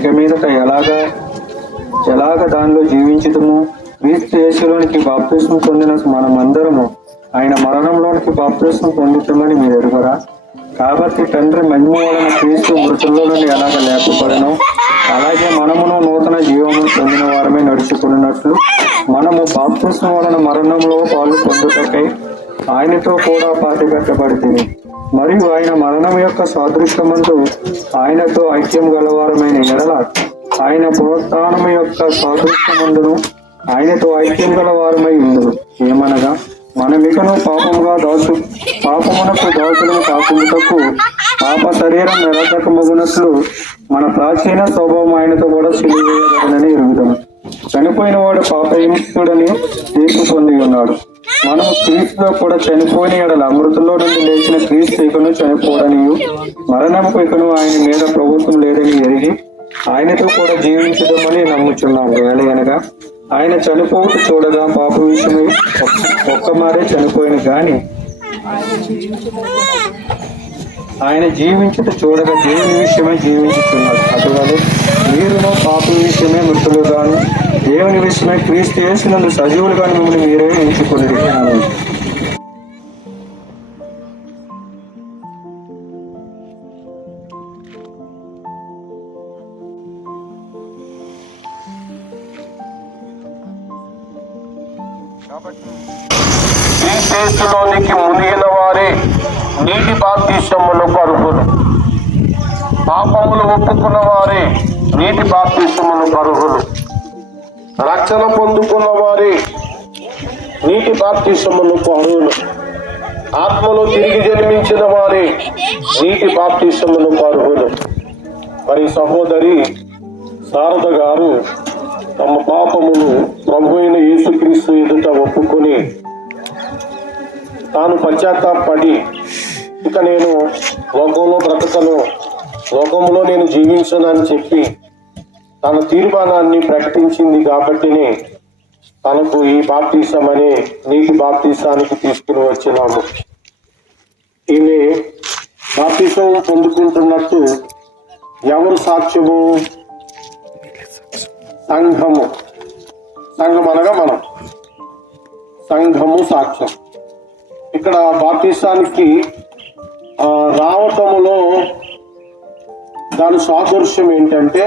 ఇక మీదట ఎలాగ దానిలో జీవించుదము? క్రీస్తు యేసులోనికి బాప్తిస్మం పొందిన మనమందరము ఆయన మరణంలోనికి బాప్తిస్మం పొందుతామని మీరు ఎరుగరా? కాబట్టి తండ్రి మహిమ వలన క్రీస్తు మృతుల్లో నుండి ఎలాగ లేపబడను, అలాగే మనమును నూతన జీవమును పొందిన వారమే నడుచుకున్నట్లు మనము బాప్తిస్మం వలన మరణంలో పాలు పొందుటకై ఆయనతో కూడా పాతిపెట్టబడితిమి. మరియు ఆయన మరణం యొక్క సాదృశ్యమందు ఆయనతో ఐక్యం గలవారమైన ఎడల ఆయన పునరుత్థానం యొక్క సాదృశ్యమందును ఆయనతో ఐక్యం గలవారమై ఉండును. ఏమనగా మనమికను పాపమునకు దాసులను కాకుండాకు పాప శరీరం నిరర్ధకమగునట్లు మన ప్రాచీన స్వభావం ఆయనతో కూడా సిలువేయబడినని ఎరుగుదాము. చనిపోయిన వాడు పాపవిముక్తుడని తీర్పు పొంది ఉన్నాడు. మనము క్రీస్తుతో కూడా చనిపోయిన ఎడల మృతుల్లో నుండి లేచిన క్రీస్తు ఇకను చనిపోవడనియు మరణంకు ఇకను ఆయన మీద ప్రభుత్వం లేదని ఎరిగి ఆయనతో కూడా జీవించదమని నమ్ముచున్నాము. ఎలాగనగా ఆయన చనిపోవుట చూడగా పాప విషయమై ఒక్క మారే చనిపోయిన గాని ఆయన జీవించుట చూడగా దేవుని విషయమై జీవించుతున్నాడు. అటువలే మీరును పాప విషయమే మృతులుగాను దేవుని విషయమై క్రీస్తు యేసునందు సజీవులుగాను మిమ్మల్ని మీరే ఎంచుకుని క్రీస్తులోనికి మునిగిన వారే నీటి బాప్తిస్మమునకు అర్హులు. పాపములు ఒప్పుకున్న వారే నీటి బాప్తిస్మమునకు అర్హులు. రక్షణ పొందుకున్న వారే నీటి బాప్తిస్మమునకు అర్హులు. ఆత్మలో తిరిగి జన్మించిన వారే నీటి బాప్తిస్మమునకు అర్హులు. మరి సహోదరి శారద గారు తమ పాపమును ప్రభు అయిన యేసుక్రీస్తు ఎదుట ఒప్పుకొని తాను పశ్చాత్తాపడి ఇక నేను లోకంలో బ్రతకను, లోకంలో నేను జీవించను అని చెప్పి తన తీర్మానాన్ని ప్రకటించింది. కాబట్టినే తనకు ఈ బాప్తిసం అనే నీటి బాప్తిసానికి తీసుకుని వచ్చినాము. ఈమె బాప్తిసం పొందుకుంటున్నట్టు ఎవరు సాక్ష్యము? సంఘము. సంఘం అనగా మనం, సంఘము సాక్ష్యం. ఇక్కడ బాప్తిసానికి రావటములో దాని సాదృశ్యం ఏంటంటే,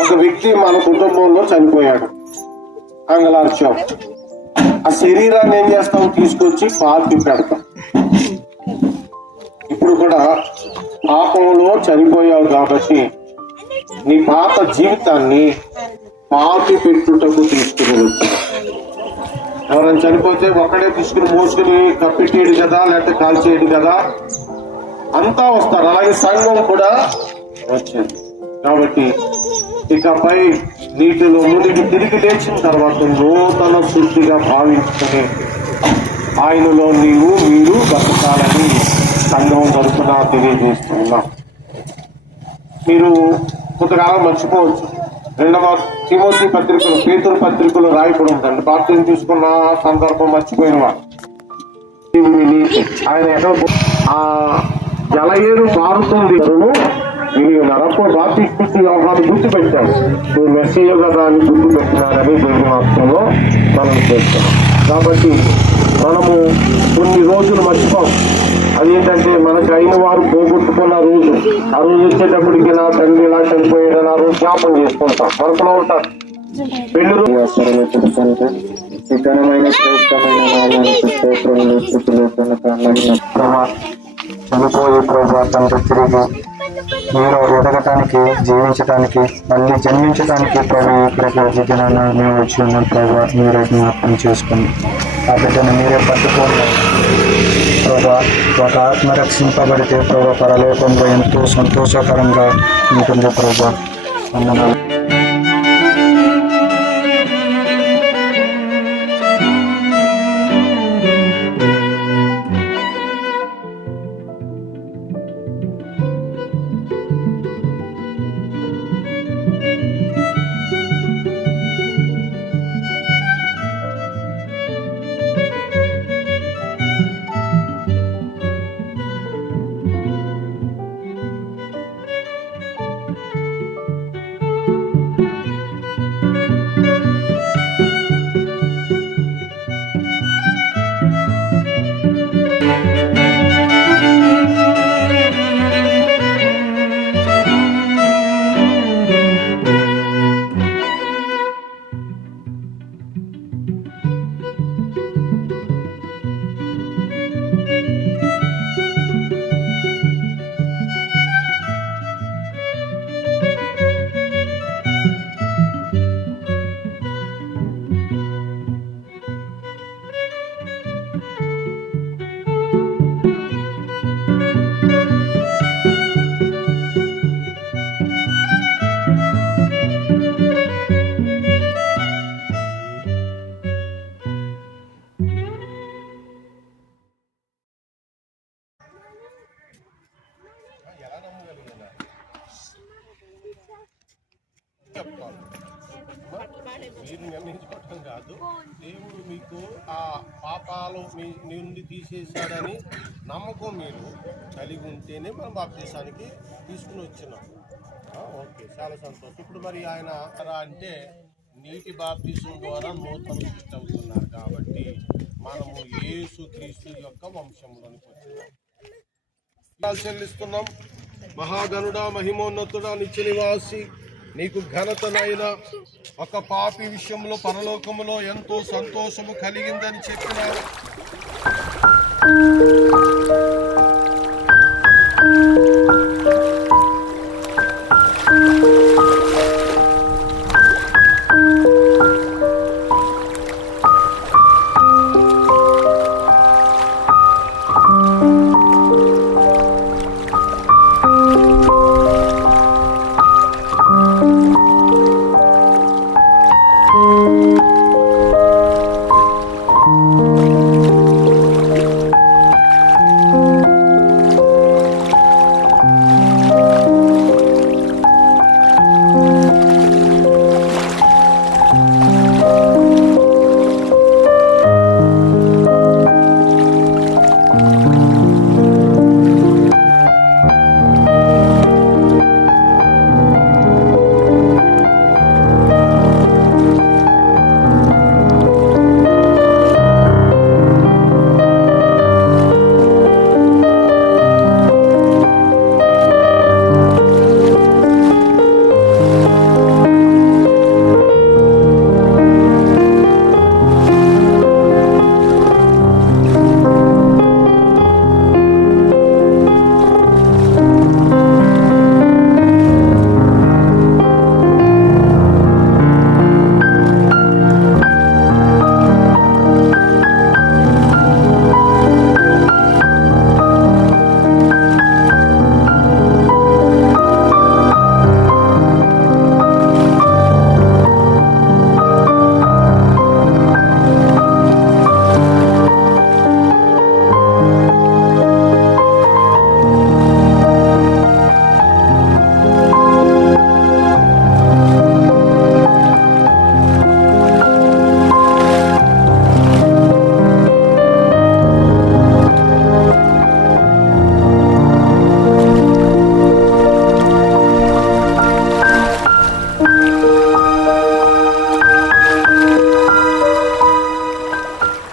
ఒక వ్యక్తి మన కుటుంబంలో చనిపోయాడు, అంగలార్చాం. ఆ శరీరాన్ని ఏం చేస్తాం? తీసుకొచ్చి పాతి పెడతాం. ఇప్పుడు కూడా పాపంలో చనిపోయావు కాబట్టి నీ పాత జీవితాన్ని పాతి పెట్టుటకు తీసుకుని వచ్చావు. ఎవరైనా చనిపోతే ఒక్కడే తీసుకుని మోసుకుని కప్పెట్టేడు కదా, లేకపోతే కాల్చేయడు కదా, అంతా వస్తారు. అలాగే సంఘం కూడా వచ్చింది. కాబట్టి ఇకపై నీటిలో మునిగి తిరిగి లేచిన తర్వాత నూతన శుద్ధిగా భావించుకుని ఆయనలో మీరు బతకాలని సంఘం తరఫున తెలియజేస్తున్నాం. మీరు కొంతకాలం మర్చిపోవచ్చు. 2వ తిమోతి పత్రికలు, పేతురు పత్రికలు రాయబడి ఉందండి. బాప్తిసం తీసుకున్న సందర్భం మర్చిపోయిన వాడు ఆయన ఎక్కడ జలయేరు మారుతుంది అప్పుడు బాప్తిస్మిచ్చి వ్యవహారాన్ని గుర్తుపెట్టాడు. నువ్వు మెస్సీయ కదా అని గుర్తుపెట్టినారని దేవుని వాక్యంలో మనం చేస్తున్నాం. కాబట్టి మనము కొన్ని రోజులు మర్చిపోం. అదేంటంటే మనకు అయిన వారు పోగొట్టుకున్న రోజు, ఆ రోజు వచ్చేటప్పటికి నా తండ్రి ఇలా చనిపోయాడని ఆ రోజు జ్ఞాపం చేసుకుంటాం. మనసులో ఉంటారు. ఘనమైన శ్రేష్టమైన నామానికి స్తోత్రములు, స్తుతులు, చనిపోయే ప్రభా తండ్రి తిరిగి మీరు ఎదగటానికి, జీవించటానికి, మళ్ళీ జన్మించడానికి ప్రభు ప్రజలను మేము వచ్చి ఉన్నాం. ప్రభావ మీరే జ్ఞాపకం చేసుకోండి. ఆ బిడ్డను మీరే పట్టుకోండి ప్రభా. ఒక ఆత్మ రక్షింపబడితే ప్రభా పరలోకంలో ఎంతో సంతోషకరంగా ఉంటుంది ప్రభా. వందనాలు. చెప్తాను. మీరు నిర్ణయించుకోవటం కాదు, దేవుడు మీకు ఆ పాపాలు మీ నుండి తీసేశాడని నమ్మకం మీరు కలిగి ఉంటేనే మనం బాప్తీసానికి తీసుకుని వచ్చినాం. ఓకే, చాలా సంతోషం. ఇప్పుడు మరి ఆయన అంటే నీటి బాప్తీసం ద్వారా నూతన సృష్టి అవుతున్నారు కాబట్టి మనము యేసు క్రీస్తు యొక్క వంశంలోనికి వచ్చినాం. చెల్లిస్తున్నాం. మహాగణుడా, మహిమోన్నతుడా, నిత్య నివాసి, నీకు ఘనతనైన ఒక పాపి విషయంలో పరలోకములో ఎంతో సంతోషము కలిగిందని చెప్పినారు.